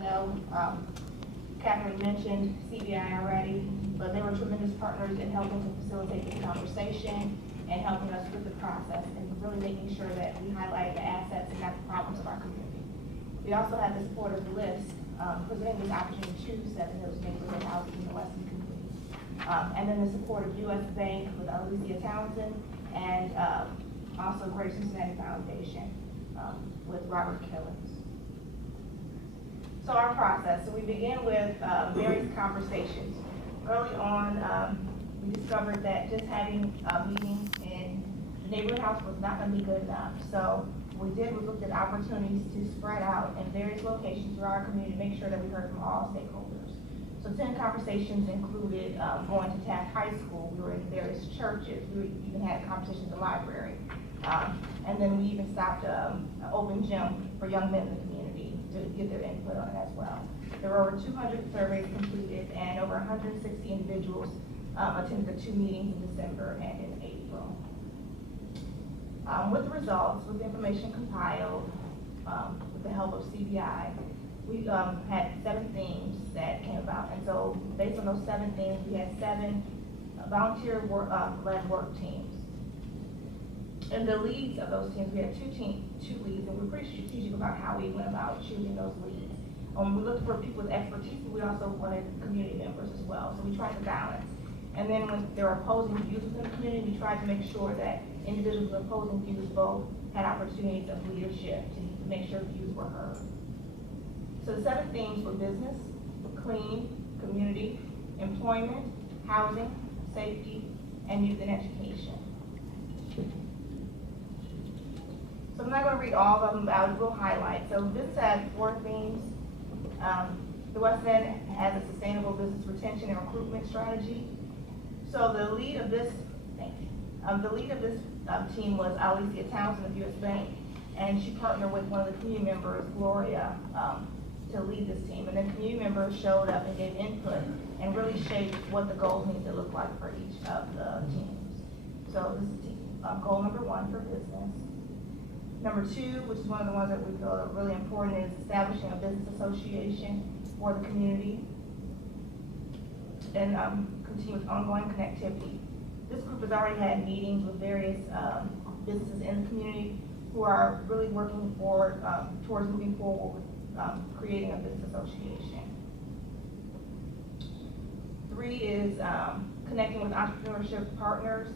know, Catherine mentioned CBI already, but they were tremendous partners in helping to facilitate this conversation and helping us with the process and really making sure that we highlight the assets and not the problems of our community. We also had the support of the list, presenting this opportunity to 7 Hills neighborhood houses in the Western community. And then the support of U.S. Bank with Alicia Townsend and also Greater Cincinnati Foundation with Robert Killings. So our process, so we begin with various conversations. Early on, we discovered that just having meetings in the neighborhood house was not going to be good enough. So what we did was looked at opportunities to spread out in various locations throughout our community to make sure that we heard from all stakeholders. So 10 conversations included going to Taft High School. We were in various churches. We even had a conversation in the library. And then we even stopped an open gym for young men in the community to get their input on it as well. There were over 200 surveys completed and over 160 individuals attended the 2 meetings in December and in April. With the results, with the information compiled, with the help of CBI, we had 7 themes that came about. And so based on those 7 themes, we had 7 volunteer-led work teams. And the leads of those teams, we had 2 leads, and we were pretty strategic about how we went about choosing those leads. We looked for people with expertise, but we also wanted community members as well. So we tried to balance. And then when there were opposing views within the community, we tried to make sure that individuals with opposing views both had opportunities of leadership to make sure views were heard. So the 7 themes were business, clean, community, employment, housing, safety, and youth and education. So I'm not going to read all of them, but I will highlight. So business had 4 themes. The West End has a sustainable business retention and recruitment strategy. So the lead of this, team was Alicia Townsend of U.S. Bank, and she partnered with one of the community members, Gloria, to lead this team. And then community members showed up and gave input and really shaped what the goals need to look like for each of the teams. So this is goal number 1 for business. Number 2, which is one of the ones that we feel are really important, is establishing a business association for the community and continue with ongoing connectivity. This group has already had meetings with various businesses in the community who are really working forward towards moving forward with creating a business association. 3 is connecting with entrepreneurship partners.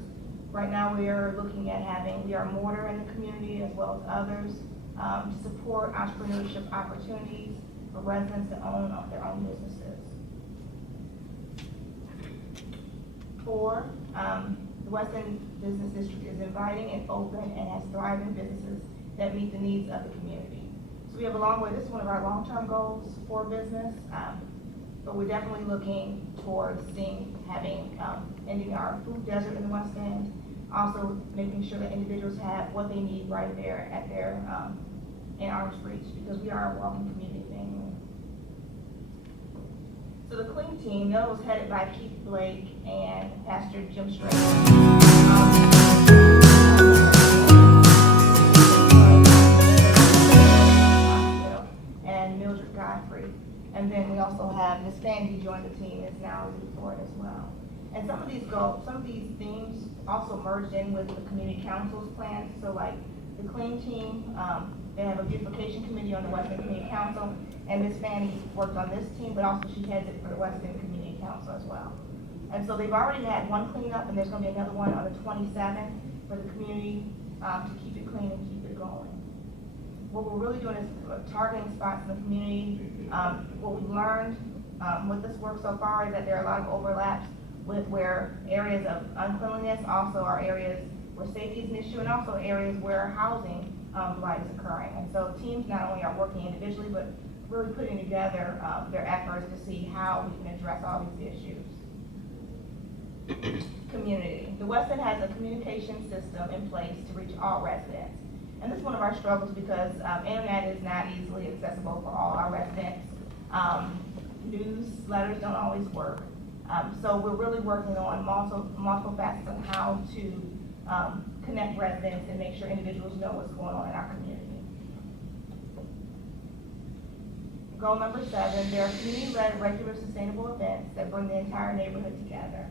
Right now we are looking at having We Are Mortar in the community as well as others to support entrepreneurship opportunities for residents to own their own businesses. 4, the West End Business District is inviting and open and has thriving businesses that meet the needs of the community. So we have a long way. This is one of our long-term goals for business, but we're definitely looking towards ending our food desert in the West End. Also making sure that individuals have what they need right there at their in arm's reach, because we are a welcome community family. So the Clean Team, that was headed by Keith Blake and Pastor Jim Strait. And Mildred Godfrey. And then we also have Ms. Fandy joined the team, is now lead for it as well. And some of these themes also merged in with the community council's plans. So like the Clean Team, they have a beautification committee on the West End Community Council, and Ms. Fanny worked on this team, but also she heads it for the West End Community Council as well. And so they've already had one cleanup, and there's going to be another one on the 27th for the community to keep it clean and keep it going. What we're really doing is targeting spots in the community. What we've learned with this work so far is that there are a lot of overlaps with where areas of uncleanliness also are areas where safety is an issue, and also areas where housing blight is occurring. And so teams not only are working individually, but really putting together their efforts to see how we can address all these issues. Community. The West End has a communication system in place to reach all residents. And this is one of our struggles because internet is not easily accessible for all our residents. Newsletters don't always work. So we're really working on multiple facets on how to connect residents and make sure individuals know what's going on in our community. Goal number 7, there are community-led regular sustainable events that bring the entire neighborhood together.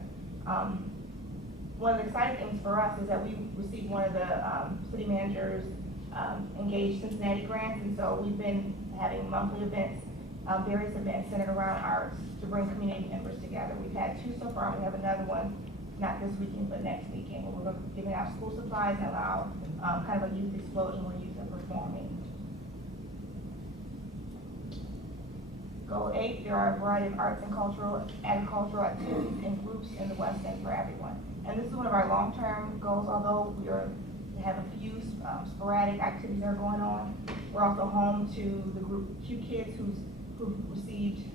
One of the exciting things for us is that we received one of the city managers engaged Cincinnati grants, and so we've been having monthly events, various events centered around arts to bring community members together. We've had 2 so far. We have another one, not this weekend, but next weekend, where we're going to be giving out school supplies and allow kind of a youth explosion where youth are performing. Goal 8, there are a variety of arts and agricultural activities and groups in the West End for everyone. And this is one of our long-term goals, although we have a few sporadic activities that are going on. We're also home to the group Q Kids who've received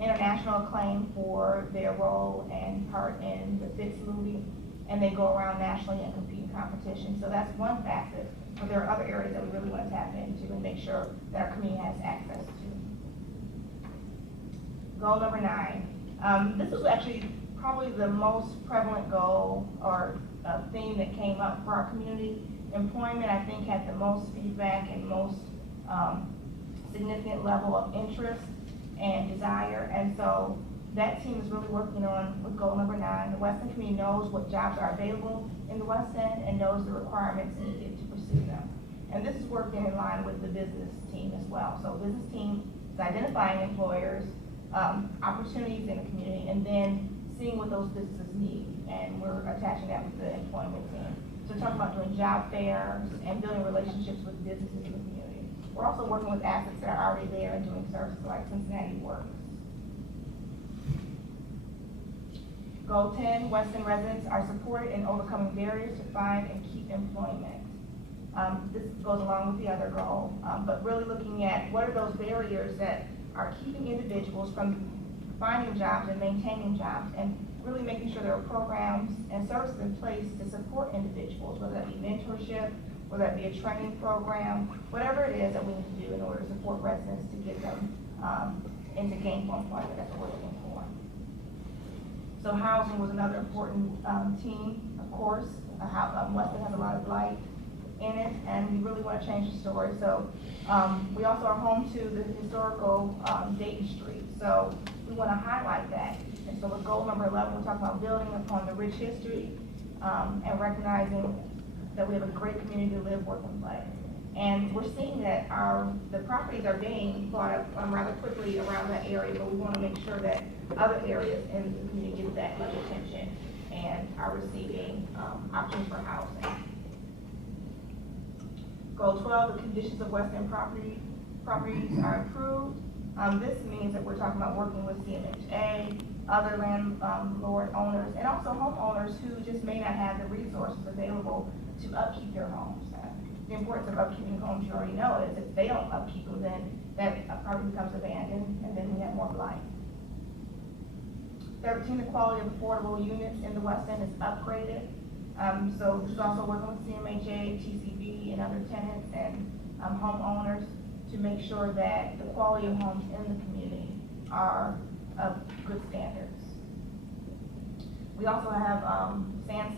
international acclaim for their role and part in the Fix movie, and they go around nationally and compete in competition. So that's one facet, but there are other areas that we really want to tap into and make sure that our community has access to. Goal number 9. This was actually probably the most prevalent goal or theme that came up for our community. Employment, I think, had the most feedback and most significant level of interest and desire, and so that team is really working on with goal number 9. The West End community knows what jobs are available in the West End and knows the requirements needed to pursue them. And this is working in line with the business team as well. So business team is identifying employers, opportunities in the community, and then seeing what those businesses need, and we're attaching that with the employment team. So we're talking about doing job fairs and building relationships with businesses in the community. We're also working with assets that are already there and doing services like Cincinnati Works. Goal 10, West End residents are supported in overcoming barriers to find and keep employment. This goes along with the other goal, but really looking at what are those barriers that are keeping individuals from finding jobs and maintaining jobs, and really making sure there are programs and services in place to support individuals, whether that be mentorship, whether that be a training program, whatever it is that we need to do in order to support residents to get them into gainful employment. That's what we're looking for. So housing was another important team, of course. West End has a lot of light in it, and we really want to change the story. So we also are home to the historical Dayton Street. So we want to highlight that. And so with goal number 11, we're talking about building upon the rich history and recognizing that we have a great community to live, work, and play. And we're seeing that the properties are being bought up rather quickly around that area, but we want to make sure that other areas in the community get that much attention and are receiving options for housing. Goal 12, the conditions of West End properties are improved. This means that we're talking about working with CMHA, other landlord owners, and also homeowners who just may not have the resources available to upkeep their homes. The importance of upkeeping homes, you already know, is if they don't upkeep them, then that property becomes abandoned, and then we have more blight. 13, the quality of affordable units in the West End is upgraded. So this is also working with CMHA, TCB, and other tenants and homeowners to make sure that the quality of homes in the community are of good standards. We also have Sands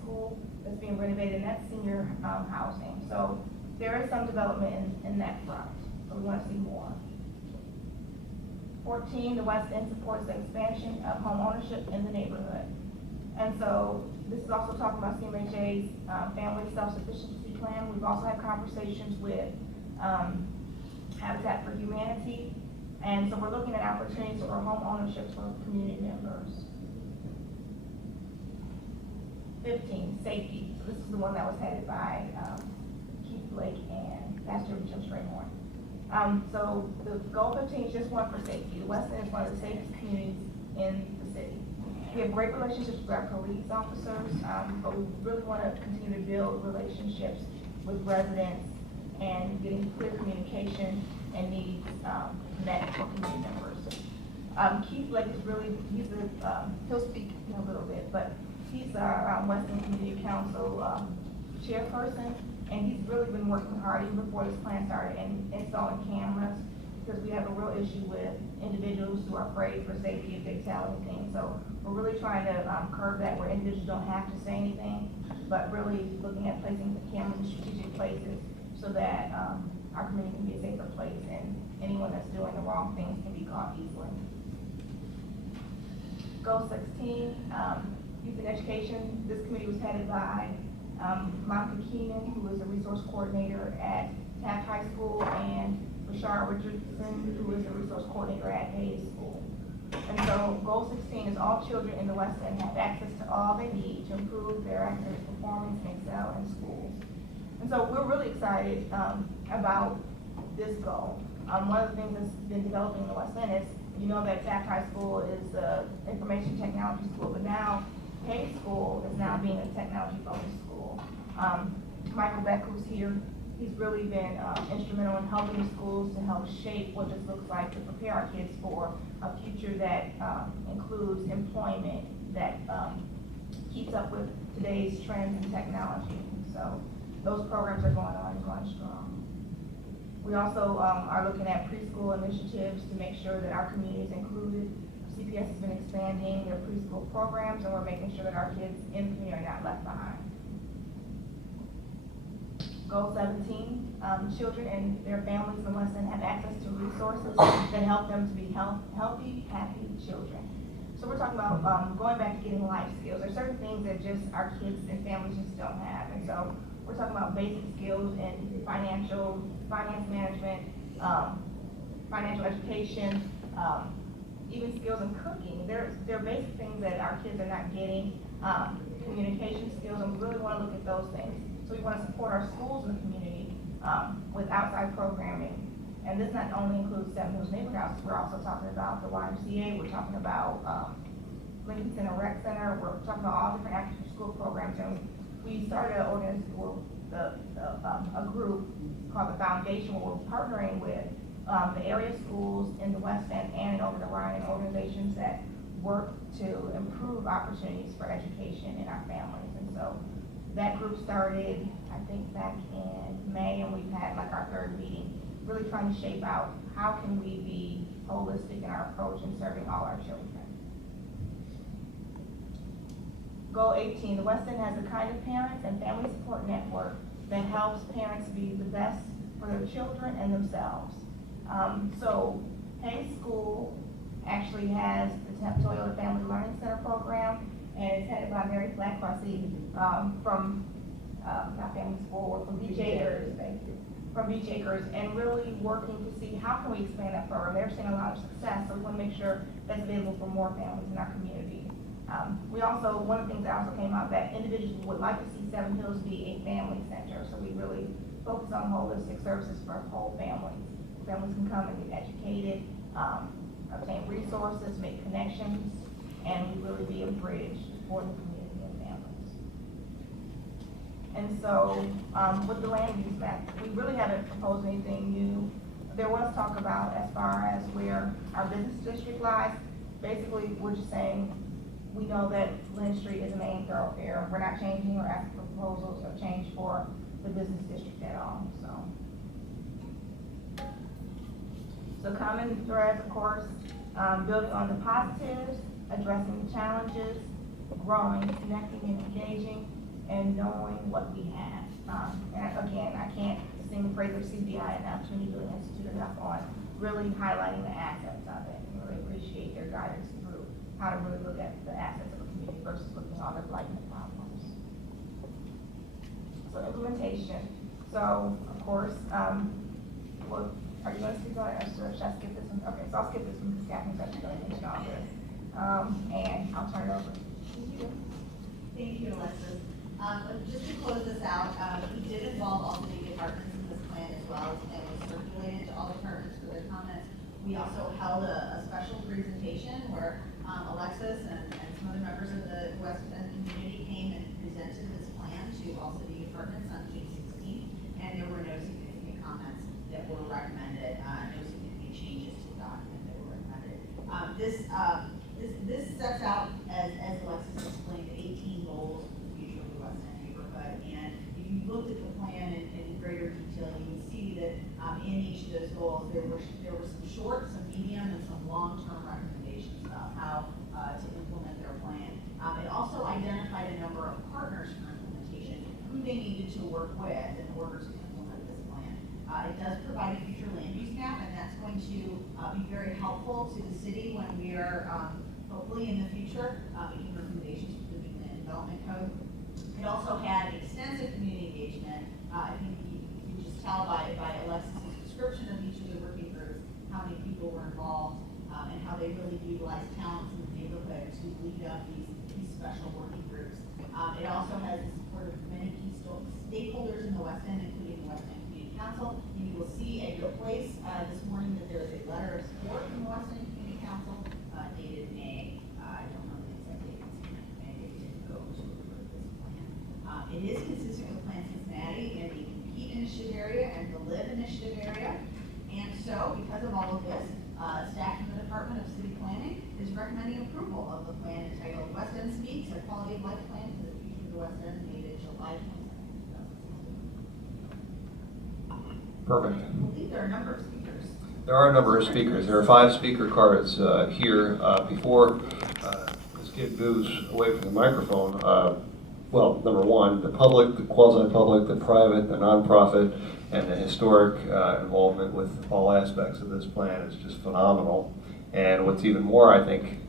School that's being renovated, and that's senior housing. So there is some development in that front, so we want to see more. 14, the West End supports the expansion of home ownership in the neighborhood. And so this is also talking about CMHA's family self-sufficiency plan. We've also had conversations with Habitat for Humanity. And so we're looking at opportunities for home ownership for community members. 15, safety. So this is the one that was headed by Keith Blake and Pastor Jim Strayhorn. So the goal 15 is just one for safety. The West End is one of the safest communities in the city. We have great relationships with our police officers, but we really want to continue to build relationships with residents and getting clear communication and needs met for community members. Keith Blake is really, he'll speak in a little bit, but he's our West End Community Council chairperson, and he's really been working hard even before this plan started and installing cameras, because we have a real issue with individuals who are afraid for safety if they tell anything. So we're really trying to curb that, where individuals don't have to say anything, but really looking at placing the cameras in strategic places so that our community can be a safer place, and anyone that's doing the wrong things can be caught easily. Goal 16, youth and education. This committee was headed by Monica Keenan, who is a resource coordinator at Taft High School, and Rashard Richardson, who is a resource coordinator at Hayes School. And so goal 16 is all children in the West End have access to all they need to improve their academic performance and excel in schools. And so we're really excited about this goal. One of the things that's been developing in the West End is, you know that Taft High School is the information technology school, but now Hayes School is now being a technology-focused school. Michael Beck, who's here, he's really been instrumental in helping the schools to help shape what this looks like to prepare our kids for a future that includes employment that keeps up with today's trends in technology. So those programs are going on and going strong. We also are looking at preschool initiatives to make sure that our community is included. CPS has been expanding their preschool programs, and we're making sure that our kids in the community are not left behind. Goal 17, children and their families in West End have access to resources that help them to be healthy, happy children. So we're talking about going back to getting life skills. There's certain things that just our kids and families just don't have. And so we're talking about basic skills in finance management, financial education, even skills in cooking. There are basic things that our kids are not getting, communication skills, and we really want to look at those things. So we want to support our schools in the community with outside programming. And this not only includes Seven Hills Neighborhood House, we're also talking about the YMCA, we're talking about Lincoln Center Rec Center, we're talking about all different after school programs. And we started a group called the Foundation, where we're partnering with the area schools in the West End and over the Rhine, organizations that work to improve opportunities for education in our families. And so that group started, I think, back in May, and we've had like our third meeting, really trying to shape out how can we be holistic in our approach in serving all our children. Goal 18, the West End has a kind of parents and family support network that helps parents be the best for their children and themselves. So Hayes School actually has the Toyota Family Learning Center program, and it's headed by Mary Flack-Crossy from not Family School, from Beach Acres, thank you, from Beach Acres, and really working to see how can we expand that program. They're seeing a lot of success, so we want to make sure that's available for more families in our community. We also, one of the things that also came out, that individuals would like to see Seven Hills be a family center, so we really focus on holistic services for whole families. Families can come and get educated, obtain resources, make connections, and we really be a bridge for the community and families. And so, with the land use map, we really haven't proposed anything new. There was talk about as far as where our business district lies. Basically, we're just saying, we know that Lynn Street is a main thoroughfare. We're not changing or asking for proposals of change for the business district at all, So common threads, of course, building on the positives, addressing the challenges, growing, connecting and engaging, and knowing what we have. And again, I can't sing the praise of CBI enough, Community Building Institute enough on really highlighting the assets of it, and really appreciate their guidance through how to really look at the assets of a community versus looking at all the blight and problems. So implementation. So of course, well, are you going to speak on it, or should I skip this one? Okay, so I'll skip this one because Catherine's actually going to mention all this. And I'll turn it over to you. Thank you, Alexis. Just to close this out, we did involve all the departments in this plan as well, and we circulated to all departments for their comments. We also held a special presentation where Alexis and some other members of the West End community came and presented this plan to all city departments on June 16th, and there were no significant comments that were recommended, no significant changes to the document that were recommended. This sets out, as Alexis explained, 18 goals for the future of the West End neighborhood. And if you looked at the plan in greater detail, you would see that in each of those goals, there were some short, some medium, and some long-term recommendations about how to implement their plan. It also identified a number of partners for implementation, who they needed to work with in order to implement this plan. It does provide a future land use map, and that's going to be very helpful to the city when we are, hopefully in the future, making recommendations for the new land development code. It also had extensive community engagement. I think you can just tell by Alexis's description of each of the working groups, how many people were involved, and how they really utilize talents in the neighborhood to lead up these special working groups. It also has the support of many key stakeholders in the West End, including the West End Community Council. And you will see at your place this morning that there is a letter of support from the West End Community Council dated May. I don't know the exact date, it's May, they didn't go to approve this plan. It is consistent with Plan Cincinnati in the Compete Initiative area and the Live Initiative area. And so, because of all of this, staff from the Department of City Planning is recommending approval of the plan entitled West End Speaks, a quality of life plan for the future of the West End, dated July 22nd, 2016. Perfect. I believe there are a number of speakers. There are a number of speakers. There are 5 speaker cards here. Before this kid moves away from the microphone, well, number one, the public, the quasi-public, the private, the nonprofit, and the historic involvement with all aspects of this plan is just phenomenal. And what's even more, I think,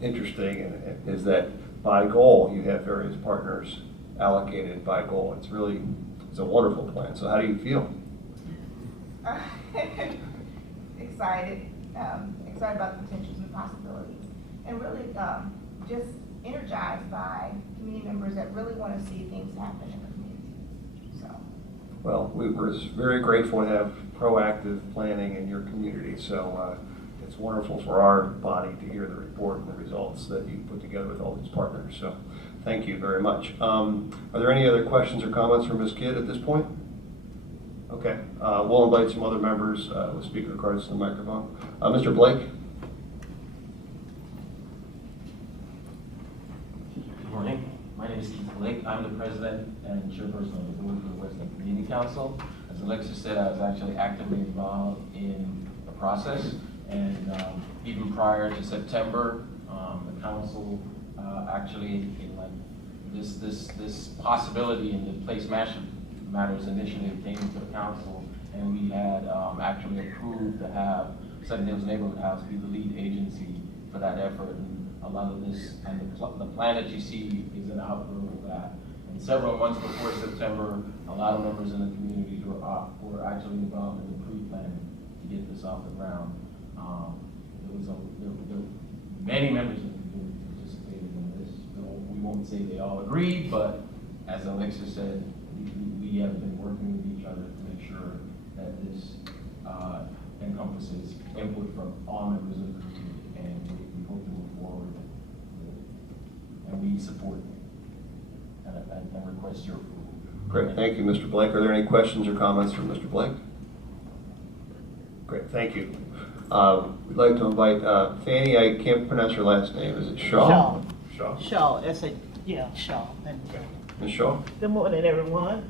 interesting is that by goal, you have various partners allocated by goal. It's a wonderful plan. So how do you feel? Excited, excited about the potentials and possibilities, and really just energized by community members that really want to see things happen in the community. So, Well, we're very grateful to have proactive planning in your community. So it's wonderful for our body to hear the report and the results that you put together with all these partners. So thank you very much. Are there any other questions or comments from Ms. Kidd at this point? Okay, we'll invite some other members with speaker cards to the microphone. Mr. Blake? Good morning. My name is Keith Blake. I'm the president and chairperson of the board for the West End Community Council. As Alexis said, I was actually actively involved in the process, and even prior to September, the council actually, in like this possibility in the Place Matters initiative came to the council, and we had actually approved to have Seven Hills Neighborhood House be the lead agency for that effort. And a lot of this, and the plan that you see is an outgrowth of that. And several months before September, a lot of members in the community were actually involved in the pre-planning to get this off the ground. There were many members of the community participated in this. We won't say they all agreed, but as Alexis said, we have been working with each other to make sure that this encompasses input from all members of the community, and we hope to move forward with it. And we support it and request your approval. Great, thank you, Mr. Blake. Are there any questions or comments from Mr. Blake? Great, thank you. We'd like to invite Fanny. I can't pronounce her last name. Is it Shaw? Shaw. Shaw. Shaw, Shaw. Ms. Shaw? Good morning, everyone.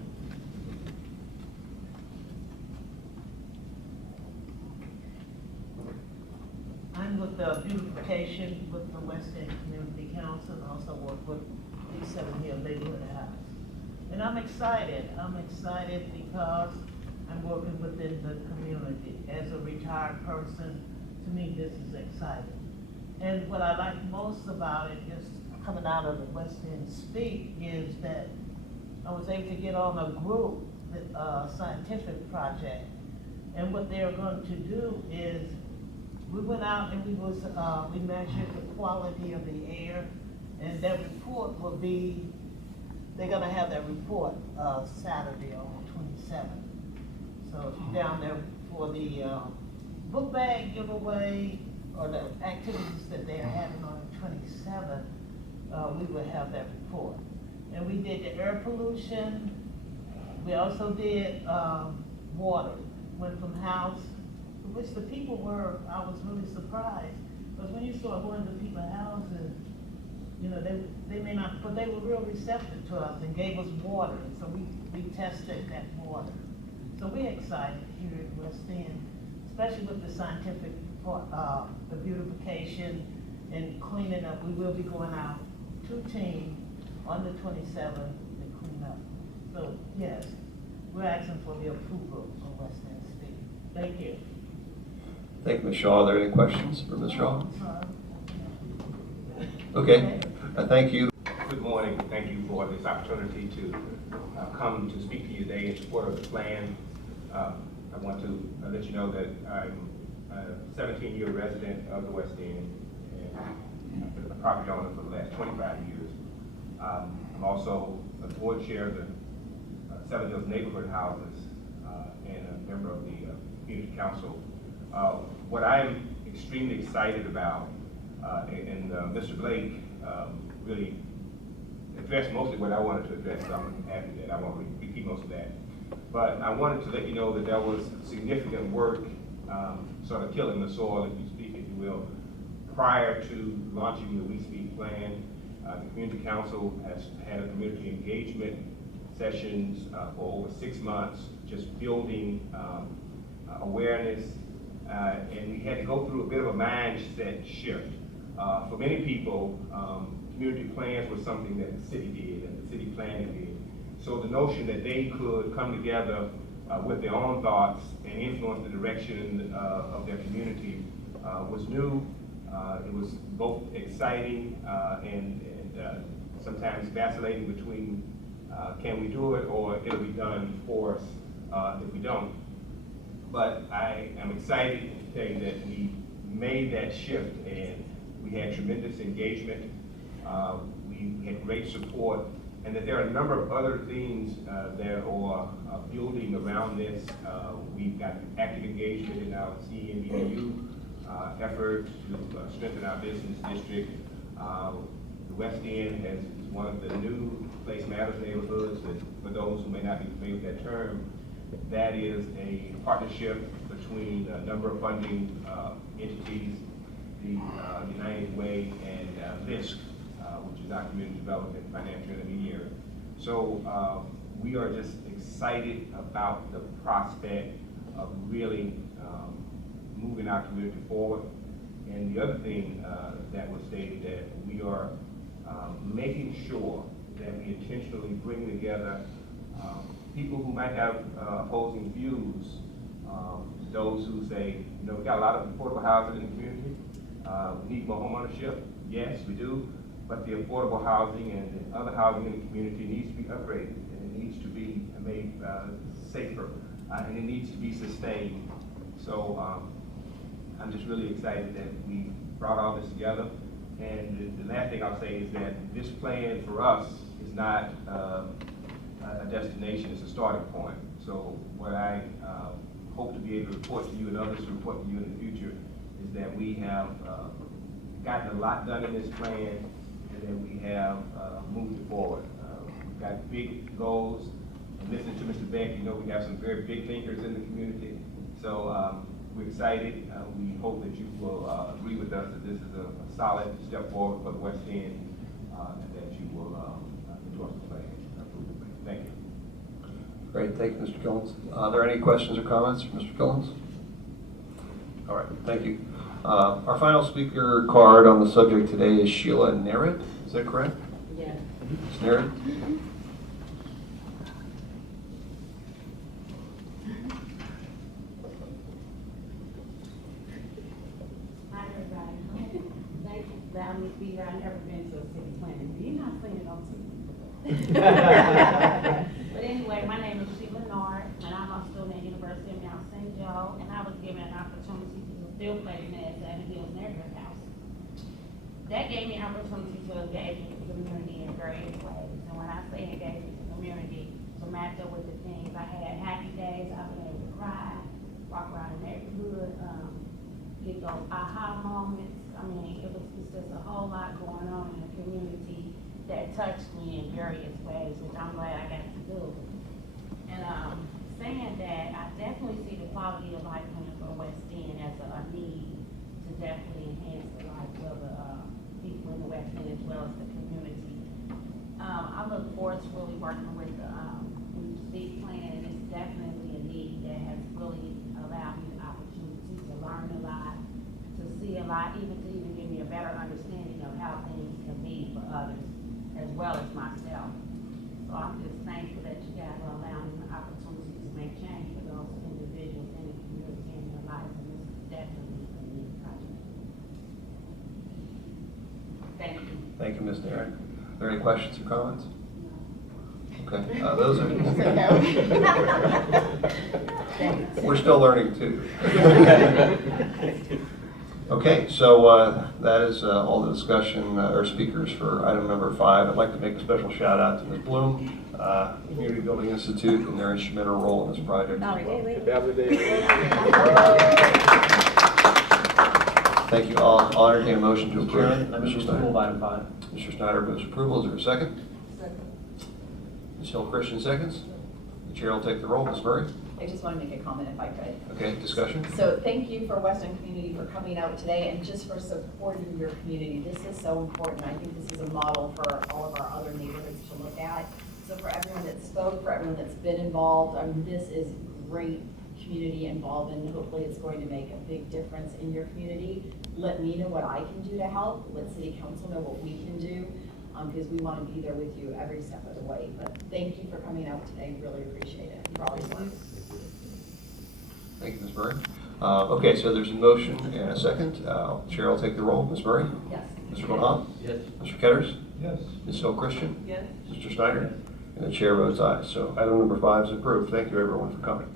I'm with the beautification with the West End Community Council, and also work with the Seven Hills Neighborhood House. And I'm excited. I'm excited because I'm working within the community. As a retired person, to me, this is exciting. And what I like most about it, just coming out of the West End Speak, is that I was able to get on a group, scientific project. And what they're going to do is, we went out and we measured the quality of the air, and that report will be, they're gonna have that report Saturday on the 27th. So if you're down there for the book bag giveaway or the activities that they're having on the 27th, we will have that report. And we did the air pollution. We also did water. Went from house, which the people were, I was really surprised. Because when you start going to people's houses, you know, they may not, but they were real receptive to us and gave us water. So we tested that water. So we're excited here at West End, especially with the scientific part, the beautification and cleaning up. We will be going out 2 teams on the 27th to clean up. So yes, we're asking for the approval of West End. Thank you. Thank you, Ms. Shaw. Are there any questions for Ms. Shaw? Sorry. Okay, thank you. Good morning. Thank you for this opportunity to come to speak to you today in support of the plan. I want to let you know that I'm a 17-year resident of the West End and I've been a property owner for the last 25 years. I'm also a board chair of the Seven Hills Neighborhood Houses and a member of the Community Council. What I'm extremely excited about, and Mr. Blake really addressed mostly what I wanted to address, so I'm happy that I won't repeat most of that. But I wanted to let you know that there was significant work sort of tilling the soil, if you speak, if you will, prior to launching the We Speak plan. The Community Council has had a community engagement sessions for over 6 months, just building awareness, and we had to go through a bit of a mindset shift. For many people, community plans was something that the city did and the city planning did. So the notion that they could come together with their own thoughts and influence the direction of their community was new. It was both exciting and sometimes vacillating between can we do it or it'll be done for us if we don't. But I am excited to tell you that we made that shift and we had tremendous engagement. We had great support, and that there are a number of other things that are building around this. We've got active engagement in our CNBU effort to strengthen our business district. The West End is one of the new Place Matters neighborhoods, and for those who may not be familiar with that term, that is a partnership between a number of funding entities, the United Way and LISC, which is our community development financial intermediary. So we are just excited about the prospect of really moving our community forward. And the other thing that was stated, that we are making sure that we intentionally bring together people who might have opposing views, those who say, you know, we got a lot of affordable housing in the community, we need more home ownership. Yes, we do, but the affordable housing and the other housing in the community needs to be upgraded, and it needs to be made safer, and it needs to be sustained. So I'm just really excited that we brought all this together. And the last thing I'll say is that this plan for us is not a destination, it's a starting point. So what I hope to be able to report to you and others to report to you in the future is that we have gotten a lot done in this plan, and that we have moved it forward. We've got big goals, and listening to Mr. Beck, you know we have some very big thinkers in the community. So we're excited. We hope that you will agree with us that this is a solid step forward for the West End, and that you will endorse the plan, approve the plan. Thank you. Great, thank you, Mr. Killens. Are there any questions or comments from Mr. Killens? All right, thank you. Our final speaker card on the subject today is Sheila Narrett. Is that correct? Yes. Ms. Narrett? Hi, everybody. Thank you for allowing me to be here. I've never been to a city planning meeting. You're not saying it on TV. But anyway, my name is Sheila Nard, and I'm a student at University of Mount St. Joe, and I was given an opportunity to fulfill placement at Seven Hills Neighborhood House. That gave me opportunity to engage with the community in various ways. And when I say engage with the community, to match up with the things, I had happy days, I've been able to cry, walk around the neighborhood, get those aha moments. I mean, it's just a whole lot going on in the community that touched me in various ways, which I'm glad I got to do. And saying that, I definitely see the quality of life coming for West End as a need to definitely enhance the life of the people in the West End as well as the community. I look forward to really working with the Speak plan, and it's definitely a need that has really allowed me the opportunity to learn a lot, to see a lot, even to give me a better understanding of how things can be for others as well as myself. So I'm just thankful that you guys are allowing me the opportunity to make change for those individuals in the community realizing it's definitely a needed project. Thank you. Thank you, Ms. Darren. Are there any questions or comments? Okay, those are, we're still learning too. Okay, so that is all the discussion or speakers for item number 5. I'd like to make a special shout out to Ms. Bloom, Community Building Institute, and their instrumental role in this project as well. Thank you all. I'll entertain a motion to approve. Mr. Snyder. Item 5. Mr. Snyder moves approval. Is there a second? Ms. Hill Christian seconds. The chair will take the roll. Ms. Murray? I just want to make a comment if I could. Okay, discussion? So thank you for Western Community for coming out today and just for supporting your community. This is so important. I think this is a model for all of our other neighborhoods to look at. So for everyone that spoke, for everyone that's been involved, I mean, this is great community involvement. Hopefully it's going to make a big difference in your community. Let me know what I can do to help. Let City Council know what we can do, because we want to be there with you every step of the way. But thank you for coming out today. Really appreciate it. For all your work. Thank you, Ms. Murray. Okay, so there's a motion and a second. Chair will take the roll. Ms. Murray? Yes. Mr. Bonham? Yes. Mr. Ketters? Yes. Ms. Hill Christian? Yes. Mr. Snyder? And the chair votes aye. So item number 5 is approved. Thank you, everyone, for coming.